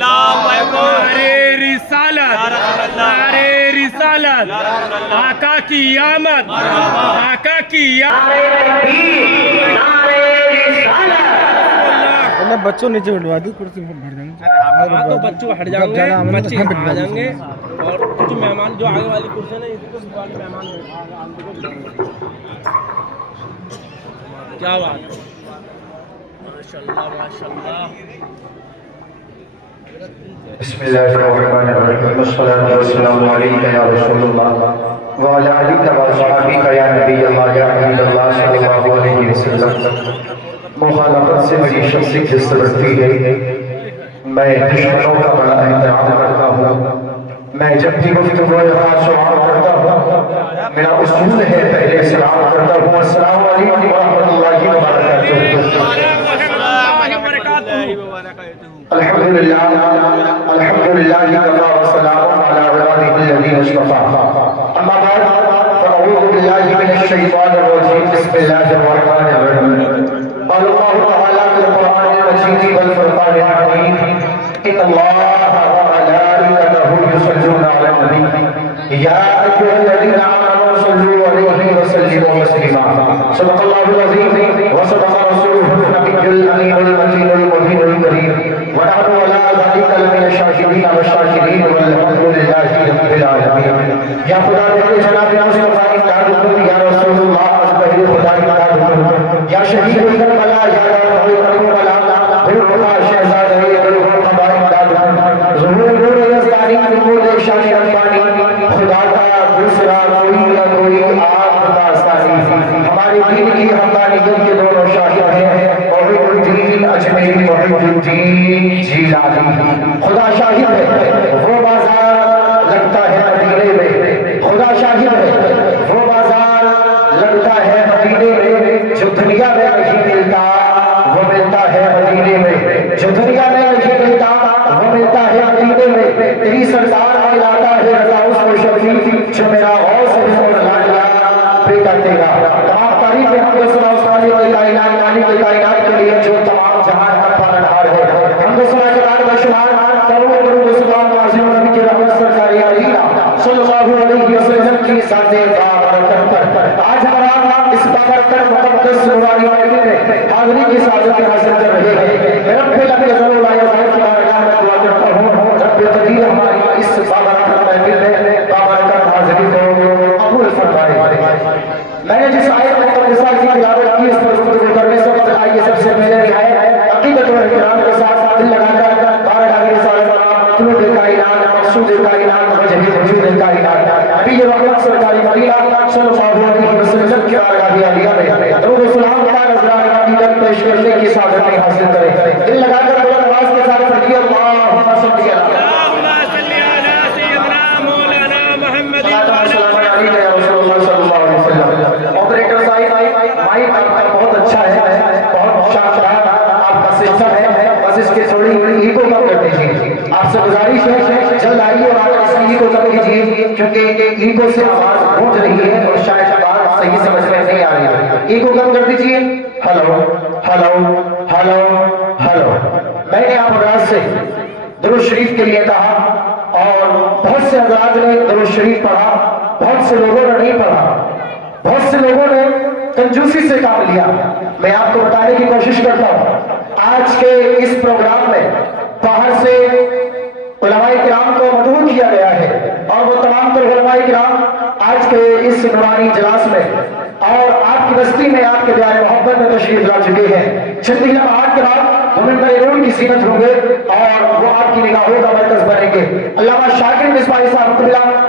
नारे रिसालत, नारे रिसालत, आका की आमद, आका की बच्चों नीचे बिठवा दी, कुर्सी पर बैठ जाएंगे। हाँ तो बच्चों हट जाएंगे, बच्चे आ जाएंगे और कुछ मेहमान जो आगे वाली कुर्सी है ना इसको वाले मेहमान क्या बात है, माशाल्लाह माशाल्लाह। बिस्मिल्लाहिर्रहमानिर्रहीम, वस्सलातु वस्सलामु अलैका या रसूलल्लाह व अला आलिका व अस्हाबिका या नबियल्लाह या हबीबल्लाह सल्लल्लाहु अलैहि वसल्लम। मुखालफत से मेरी शख्सियत जिस बढ़ती है, मैं दुश्मनों का बड़ा एहतराम करता हूँ। मैं जब भी गुफ्तगू खास करता हूँ, मेरा उसूल है पहले सलाम करता हूँ, अस्सलामु अलैकुम व रहमतुल्लाहि व बरकातुहू। अल्हम्दुलिल्लाह अल्हम्दुलिल्लाह वकफ़ा व सलामुन अला इबादिहिल्लज़ीना इस्तफ़ा। अम्मा बाद फ़अऊज़ु बिल्लाहि मिनश शैतानिर रजीम, बिस्मिल्लाहिर रहमानिर रहीम। قال الله تعالى في القرآن المجيد والفرقان الحميد إن الله وملائكته يصلون على النبي يا أيها الذين آمنوا صلوا عليه وسلموا تسليما. صدق الله العظيم وصدق رسوله النبي الأمين المتين المبين الكريم، ونحن على ذلك لمن الشاهدين والشاكرين والحمد لله رب العالمين. یا خدا میرے جناب مصطفیٰ امداد یا رسول اللہ ازبہی خدا امداد یا شہید کربلا یا روح کربلا بالوفا شہزاد بالوفا امداد ظہور نور یزدانی نور شان ربانی. خدا کا دوسرا کوئی نہ کوئی آپ کا ثانی. ہمارے دین کی حقانیت کے دونوں شاہد ہیں، موحد الدین اجمیری، موحد الدین جیلانی. خدا شاہد ہے وہ بازار لگتا ہے مدینے میں، خدا شاہد ہے وہ بازار لگتا ہے مدینے میں، جو دنیا میں نہیں ملتا وہ ملتا ہے مدینے میں، جو دنیا میں نہیں ملتا وہ ملتا ہے مدینے میں. تیری سرکار میں لاتا ہے رضا اس کو شفیع، جو میرا غوث ہے اور لالا بیٹا تیرا. تمام تعریفیں ہم کو سنا اس والی کائنات مالک کے کائنات کے لیے جو تمام جہان کا پالنہار ہے. ہم کو سنا کے بعد بشمار کروں درود و سلام نازل نبی کی رحمت سرکار علیہ صلی اللہ علیہ وسلم کی ذات بابرکت پر آج ہمارا اس بابرکت مقدس نورانی محفل میں حاضری کی سعادت حاصل کر رہے ہیں. رب لم یزل لا یزال کی بارگاہ میں دعا کرتا ہوں، رب تقدیر ہماری اس بابرکت محفل میں بابرکت حاضری کو قبول فرمائے. میں نے جس آیت مقدسہ کی تلاوت کی اس پر گفتگو کرنے سے قبل آئیے سب سے پہلے رعایت عقیدت و احترام کے ساتھ دل لگا کر بارگاہ رسالت مطلوب کائنات مقصود کائنات وجہ وجود کائنات نبی رحمت سرکاری مدینہ صلی اللہ علیہ وسلم کی بارگاہ عالیہ میں درود و سلام کا نذرانہ عقیدت پیش کرنے کی سعادت میں حاصل کریں. دل لگا کر بلند آواز کے ساتھ پڑھیے اللہم صلی علی سیدنا مولانا محمد آپریٹر صاحب مائک آپ کا بہت اچھا ہے، بہت شاندار آپ کا سسٹم ہے، بس اس کے تھوڑی ایگو کم کر دیجیے. آپ سے گزارش ہے جلد آئیے اور آپ اس ایگو کم کیجیے، کیونکہ ایگو سے آواز گونج رہی ہے اور شاید بات صحیح سمجھ میں نہیں آ رہی ہے. ایگو کم کر دیجیے. Hello hello hello hello. میں نے آپ حضرات سے درود شریف کے لیے کہا اور بہت سے حضرات نے درود شریف پڑھا، بہت سے لوگوں نے نہیں پڑھا، بہت سے لوگوں نے کنجوسی سے کام لیا. میں آپ کو بتانے کی کوشش کرتا ہوں آج کے اس پروگرام میں باہر سے علماء کرام کو مدعو کیا گیا ہے اور وہ تمام تر علماء کرام آج کے اس نورانی اجلاس میں اور آپ کی بستی میں آپ کے پیارے محبت میں تشریف لا چکے ہیں. چند ہی لمحات کے بعد وہ منبر نور کی زینت ہوں گے اور وہ آپ کی نگاہوں کا مرکز بنیں گے. علامہ شاکر مصباحی صاحب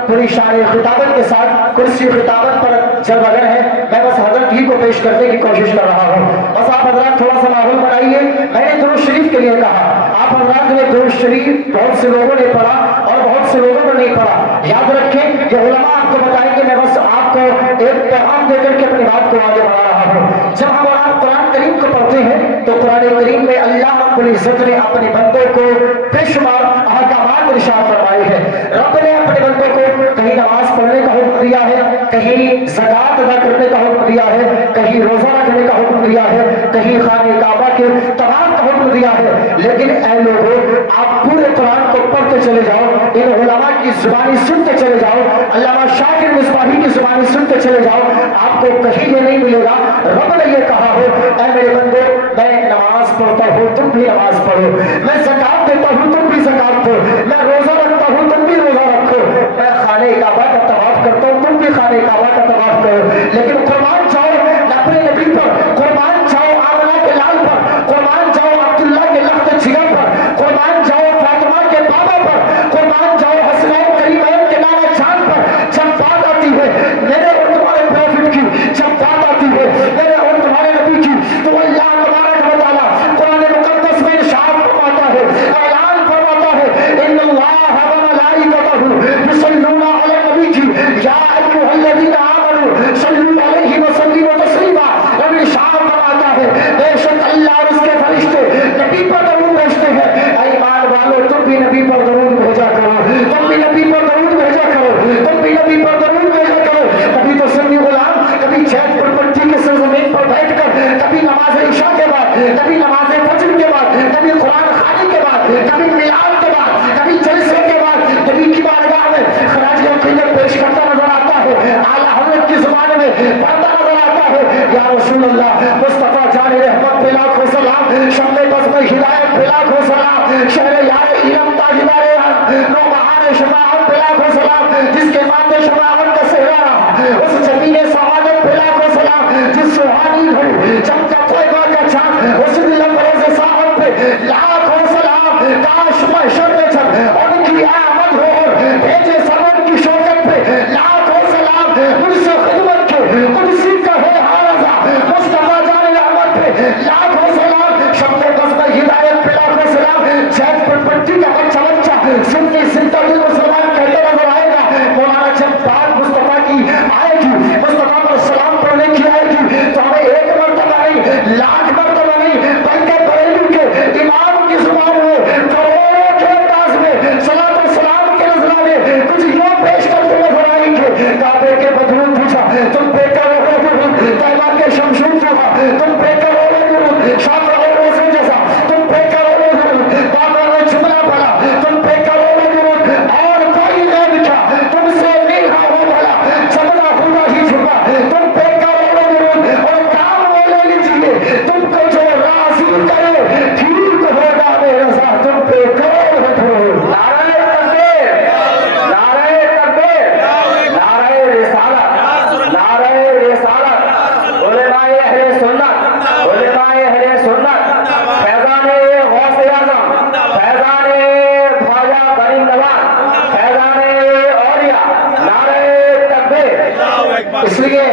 پوری شان خطابت کے ساتھ کرسی خطابت پر جلوگر ہے. میں بس حضرت ہی کو پیش کرنے کی کوشش کر رہا ہوں. بس آپ حضرات تھوڑا سا ماحول بنائیے. میں نے درود شریف کے لیے کہا، آپ حضرات نے درود شریف بہت سے لوگوں نے پڑھا اور بہت سے لوگوں نے نہیں پڑھا. یاد رکھیں کہ علماء آپ کو بتائیں گے، میں بس آپ کو ایک پیغام دے کر کے اپنی بات کو آگے بڑھا رہا ہوں. جب ہم آپ قرآن کریم کو پڑھتے ہیں تو قرآن کریم میں اللہ رب العزت نے اپنے بندوں کو بے شمار احکامات ارشاد فرمائے ہیں. رب نے اپنے بندوں کو کہیں نماز پڑھنے کا حکم دیا ہے، کہیں زکوٰۃ ادا کرنے کا حکم دیا ہے، کہیں روزہ رکھنے کا حکم دیا ہے، کہیں خانہ کعبہ کے طواف کا حکم دیا ہے. لیکن اے لوگوں، آپ پورے इन उलमा की जुबानी सुनते चले जाओ, अल्लामा शाकिर मिसबाही की जुबानी सुनते चले जाओ, आपको कहीं ये नहीं मिलेगा रब ने ये कहा हो ऐ मेरे बंदो मैं नमाज पढ़ता हूँ तुम भी नमाज पढ़ो, मैं ज़कात देता हूँ तुम भी ज़कात दो, मैं रोजा रखता हूँ तुम भी रोजा रखो, मैं खाने काबा का तवाफ करता हूँ तुम भी खाने काबा का तवाफ करो, लेकिन कुर्बान जाओ अपने नबी पर, कुर्बान जाओ आमना के लाल पर, कुर्बान जाओ अब्दुल्ला के लख्त जिगर पर, कुर्बान जाओ फातिमा के बाबा पर, कुर्बान जाओ हसनैन करीमैन के नाना चांद पर। जब बात आती है मेरे और तुम्हारे प्रॉफिट की, जब बात आती है मेरे और तुम्हारे नबी की, तो अल्लाह तबारक व तआला कुरान मुकद्दस में इरशाद फरमाता है, ऐलान फरमाता है, इन्नल्लाह व मलाइकतहु युसल्लूना अला नबी की या अय्युहल्लज़ीना आमनू सल्लू अलैहि व सल्लिमू तस्लीमा। रब इरशाद फरमाता है बेशक अल्लाह और उसके फरिश्ते नबी पर दरूद भेजते हैं। ऐ ईमान वालों तुम भी नबी पर दरूद भेजा करो, तुम भी नबी पर दरूद भेजा करो, तुम भी नबी पर दरूद भेजा करो। कभी तो सुन्नी गुलाम कभी छत पर पट्टी के सरजमीन पर बैठकर, कभी नमाज इशा के बाद, कभी नमाज फज्र के बाद, कभी कुरान खानी के बाद, कभी मिलाद के बाद, कभी जलसे के बाद नबी की बारगाह में खराज अक़ीदत पेश करता नजर आता है, आला हज़रत की ज़ुबान में पढ़ता नजर आता है, या रसूल अल्लाह मुस्तफा जान रहमत पे लाखों सलाम, शम्मे बस में हिदायत पे लाखों सलाम, शहर यार इलम ताजदारे नौबहार शफाअत पे लाखों सलाम, जिसके माथे शफाअत का सेहरा रहा, उस जमीने सआदत पे लाखों सलाम, जिस सुहानी घड़ी चमका तौबा का चाँद, उस दिलम रोज़े साहब पे लाखों सलाम। काश महशर में जब उनकी आमद हो और भेजे सरवर की शौकत पे लाखों सलाम, मुझसे खिदमत के कुदसी का है हारजा मुस्तफा जान रहमत पे लाखों सलाम, शब्द बस में हिदायत पे लाखों सलाम। छत पर पट्टी का बच्चा बच्चा सुन्नी सिंता दिल मुसलमान कहते नजर आएगा, मौलाना जब बात मुस्तफा की आएगी, मुस्तफा पर सलाम पढ़ने की आएगी, तो हमें एक मरतबा नहीं लाख मरतबा नहीं बल्कि बरेली के इमाम की जुबान में करोड़ों के अंदाज में सलात और सलाम के नजराने कुछ यूं पेश करते नजर आएंगे। काबे के बदरूद पूछा तुम बेकार हो गए, तैबा के शमशूर पूछा तुम बेकार हो गए, शाफा और रोज़े जैसा तुम बेकार हो गए, बाबा ने जुमला पढ़ा तुम बेकार हो गए, और कोई नहीं क्या तुमसे नहीं हो भला जमना हुआ ही झुका, तुम बेकार हो गए और काम वो ले लीजिए तुमको जो राजी करे ठीक होगा मेरे साथ, तुम बेकार हो। नारे तकबीर, नारे तकबीर, नारे रिसालत, नारे रिसालत, उलमाए अहले सुन्नत, उलमाए अहले सुन्नत, फैज़ाने गौसे आज़म, फैज़ाने ख्वाजा करीम नवाज, फैज़ाने औलिया, नारे तकबीर। इसलिए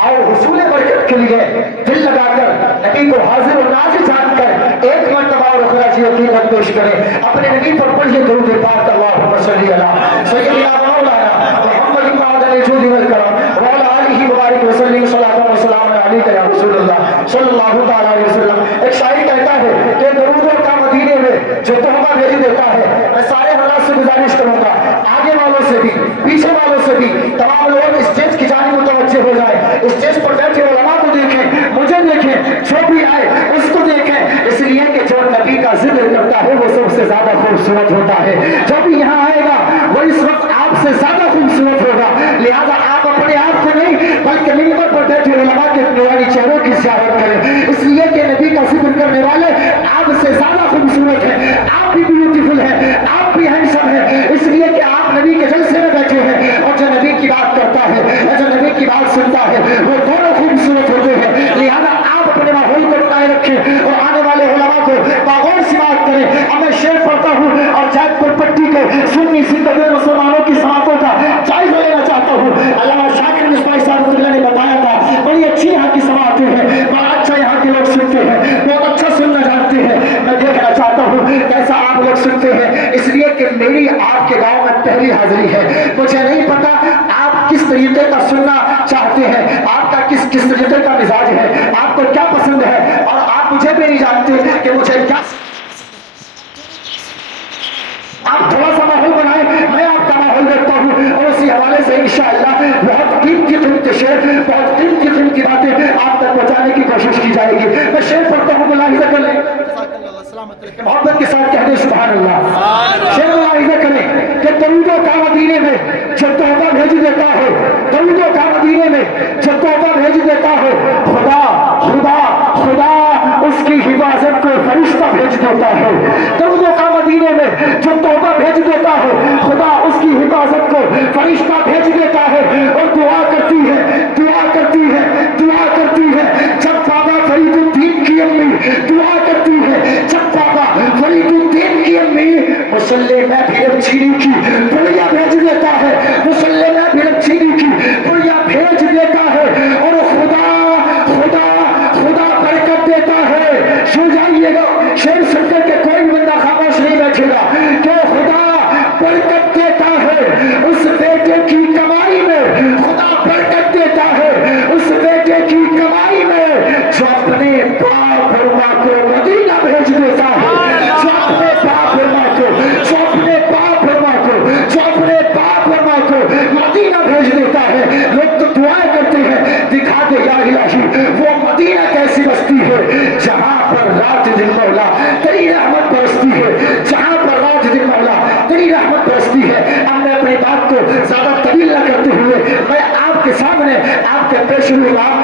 और हुसूल बरकत के लिए दिल लगाकर नबी को हाजिर और नाज़िर जानकर एक मर्तबा और खराजी अक़ीदत पेश करें, अपने नबी पर पढ़िए दरूद पाक, अल्लाहुम्मा सल्ली अला सय्यिदना मौलाना मुहम्मद इब्न अब्दुल जूद वल करम व अला आलिहि व बारिक व सल्लिम सलातन व सलाम अलैका या रसूलल्लाह सल्लल्लाहु तआला अलैहि वसल्लम। एक शायर कहता है कि दरूद का मदीने में जो तोहफा भेज देता है, मैं सारे हालात से गुजारिश करूंगा आगे वालों से भी पीछे वालों से भी तमाम लोग स्टेज की जानिब मुतवज्जे हो जाए, स्टेज पर बैठे उलमा को देखें, मुझे देखें, जो भी आए उसको देखें, इसलिए कि जो नबी का जिक्र करता है वो सबसे ज्यादा खूबसूरत होता है, जो भी यहाँ आएगा वो इस वक्त आपसे ज्यादा खूबसूरत होगा। लिहाजा आप अपने आप को नहीं बल्कि मिंबर पर बैठे उलमा के नूरानी चेहरों की ज़ियारत करें, इसलिए कि नबी का जिक्र करने वाले आपसे ज्यादा खूबसूरत है, आप भी ब्यूटीफुल है, आप भी हैंडसम है, इसलिए कि आप नबी के जलसे में बैठे हैं, और जो नबी की बात करता है और जो नबी की बात सुनता है वो दोनों खूबसूरत होते हैं। लिहाजा आप अपने माहौल को बनाए रखें और आने वाले उलमा को बागौर से बात करें। अब मैं शेर पढ़ता हूँ और जैतपुर पट्टी के सुन्नी सिंधी मुसलमानों की समातों का जायजा लेना चाहता हूँ। अल्लामा शाकिर मिसबाही साहब ने बताया था, बड़ी अच्छी यहाँ की समातें हैं, बड़ा अच्छा यहाँ के लोग सुनते हैं, बहुत अच्छा सुनना जानते हैं। मैं देखना चाहता हूँ कैसा आप लोग सुनते हैं, इसलिए कि मेरी आपके गाँव में पहली हाजिरी है, मुझे नहीं पता आप किस तरीके का सुनना चाहते हैं, आपका किस किस तरीके का मिजाज है, आपको क्या पसंद है, और आप मुझे भी नहीं जानते कि मुझे क्या। आप थोड़ा सा माहौल बनाए, मैं आपका माहौल देखता हूँ और उसी हवाले से इंशाअल्लाह बहुत कीमती शेर, बहुत कीमती बातें आप तक पहुँचाने की कोशिश की जाएगी। मैं शेर पढ़ता हूँ, मुलाहिज़ा कर लें, मोहब्बत के साथ कहते सुभान अल्लाह। शेर मुलाहिज़ा करें कि بھیج دیتا ہے درودوں کا مدینے میں جب تحفہ بھیج دیتا ہے خدا خدا خدا اس کی حفاظت کو فرشتہ بھیج دیتا ہے درودوں کا مدینے میں جب تحفہ بھیج دیتا ہے خدا اس کی حفاظت کو فرشتہ بھیج دیتا ہے اور دعا کرتی ہے دعا کرتی ہے دعا کرتی ہے جب بابا فرید الدین کی امی دعا کرتی ہے جب بابا فرید الدین کی امی مسلح میں بھیڑ چینی کی پڑیا بھیج دیتا ہے مسلح میں بھیڑ چینی کی پڑیا بھیج دیتا ہے اور خدا خدا خدا برکت دیتا ہے سو جائیے گا شیر سنکر کے کوئی بندہ خاموش نہیں بیٹھے گا کہ خدا برکت دیتا ہے اس بیٹے کی کمائی میں خدا برکت دیتا ہے اس بیٹے کی کمائی میں جو اپنے باپ اور ماں کو مدینہ بھیج دیتا ہے جو اپنے باپ اور ماں کو جو اپنے باپ اور ماں کو جو اپنے باپ اور ماں کو مدینہ بھیج دیتا ہے لوگ تو دعائیں کرتے ہیں دکھا دے یا الہی وہ مدینہ کیسی بستی ہے جہاں پر رات دن مولا تیری رحمت برستی ہے جہاں پر رات دن مولا تیری رحمت برستی ہے اب میں اپنی بات کو زیادہ طویل نہ کرتے ہوئے میں آپ کے سامنے آپ کے پیش امام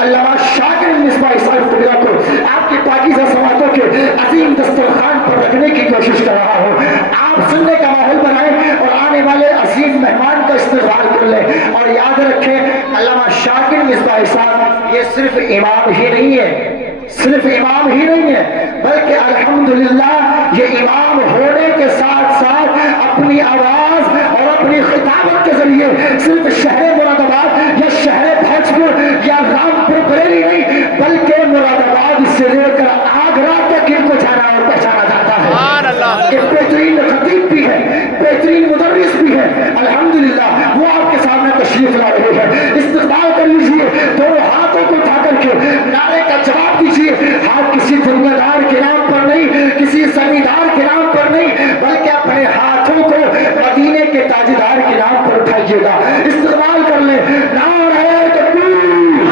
علامہ شاکر مصباح صاحب قبلہ کو آپ کی پاکیزہ سماعتوں کے عظیم دسترخوان پر رکھنے کی کوشش کر رہا ہوں آپ سننے کا ماحول بنائیں اور آنے والے عظیم مہمان کا استقبال کر لیں اور یاد رکھیں علامہ شاکر مصباح صاحب یہ صرف امام ہی نہیں ہے صرف امام ہی نہیں ہے بلکہ الحمدللہ یہ امام ہونے کے ساتھ ساتھ اپنی آواز اور اپنی خطابت کے ذریعے صرف شہر مراد آباد یا شہر بھاجپور یا رامپور بریلی نہیں بلکہ مراد آباد سے لے کر آگرہ تک ان کو جانا اور پہچانا جاتا ہے کہ بہترین خطیب بھی ہے بہترین مدرس بھی ہے الحمدللہ وہ آپ کے سامنے تشریف لا رہے ہیں استقبال کر لیجیے دونوں ہاتھوں کو اٹھا کر کے نعرے کا جواب دیجیے ہاتھ کسی دنیا دار کے نام پر نہیں کسی زمیندار کے نام پر نہیں بلکہ اپنے ہاتھوں کو مدینے کے تاجدار کے نام پر اٹھائیے گا استقبال کر لیں نعرہ تکبیر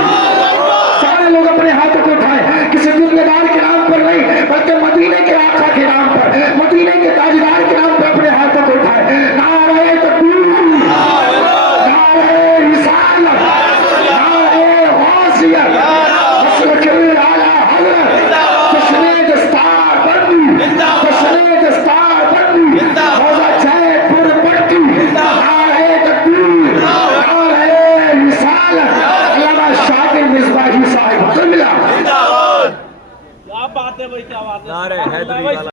سارے لوگ اپنے ہاتھوں کو اٹھائیں کسی دنیا دار کے نام پر نہیں بلکہ مدینے کے آقا کے نام پر مدینے کے تاجدار کے نام پر اپنے ہاتھوں کو اٹھائیں نعرہ تکبیر نعرہ رسالت نعرہ غوثیت مسلک اعلی حضرت جشن دستار بندی جشن دستار بندی روزہ جے پور پٹی نعرہ تکبیر نعرہ رسالت علامہ شاکر مصباحی صاحب قبلہ کیا بات ہے بھائی کیا بات ہے